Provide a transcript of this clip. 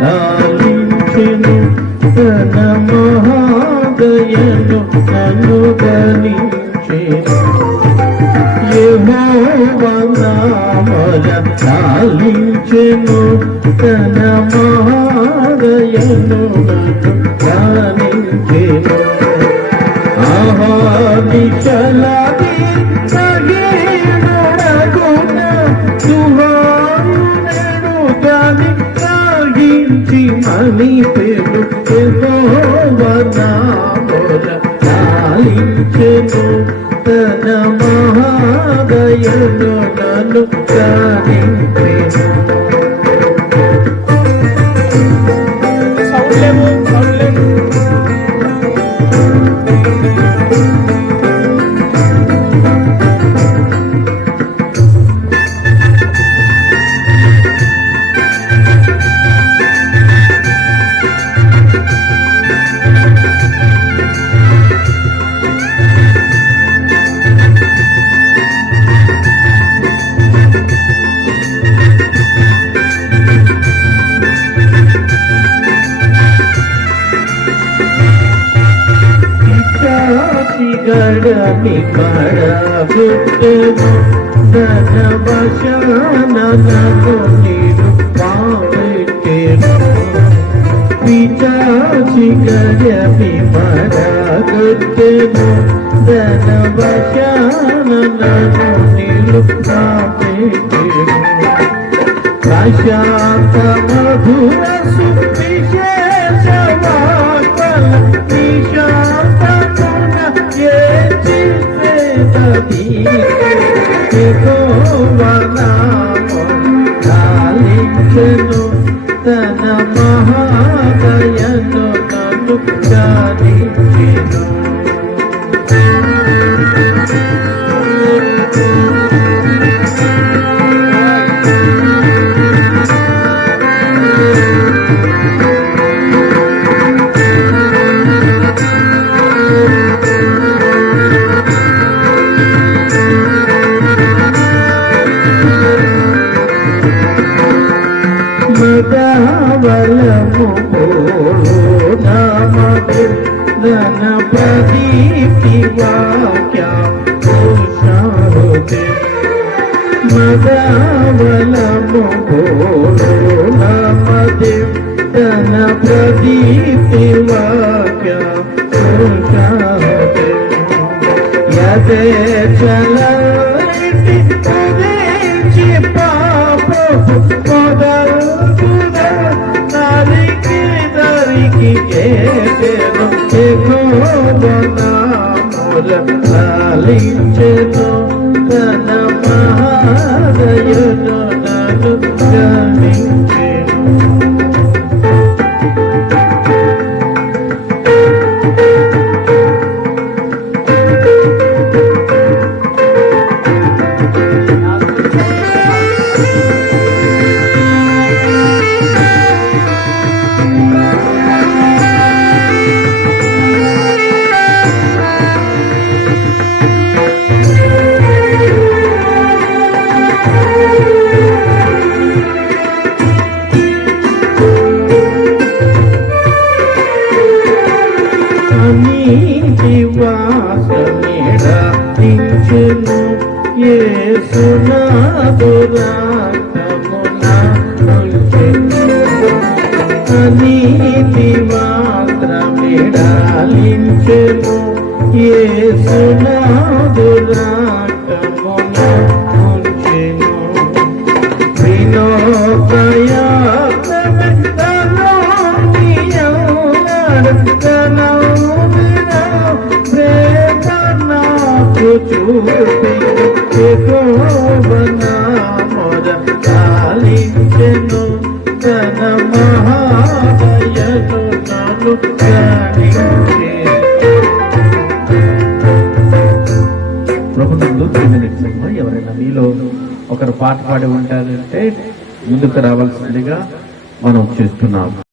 లాలించెను తన మహాదయను అనుగణించెను. యెహోవా నామమున లాలించెను తన మహాదయను అనుగణించెను. ఆహానిచలది నగేనుడగున సుహారునెను దాని సాగించి మని పేరు యెహోవా నామమున లాలించెను తన మహాదయను అనుగణించెను. గడని కడగుట్టెను ధన వశానను నీరు పావెట్టెను. పిచాచి గడని కడగుట్టెను ధన వశానను నీరు పావెట్టెను. ప్రశాంత మధుర సువిశేష వాక్పల నిశాంత యెహోవా నామమున లాలించెను తన మహాదయను అనుగణించెను. మదవలము నామకి ధన ప్రదీప్తి వాక్యాషారుతే. మదవలము నామకి ధన ప్రదీప్తి వాక్యాషారుతే. యదే చలైతి ఉదేచి పాపో మొదలు యెహోవా నామమున లాలించెను తన మహాదయను అనుగణించెను. నిడాలించెను యేసునాథు రక్తమున ముంచెను నీతి మాత్రమిడాలించెను యేసునాథు రక్తమున ముంచెను వినో ప్రయాసమే తనోనియౌనడు తనౌనిరా ప్రేమ నాకు చూపి యెహోవా మొర ఆలించెను తన మహాదయను నన్ను కరుణించెను. ప్రభునందు ప్రియమైన సంగమా, ఎవరైనా మీలో ఒకరు పాట పాడి ఉంటారంటే ముందుకు రావాల్సిందిగా మనం చేస్తున్నాము.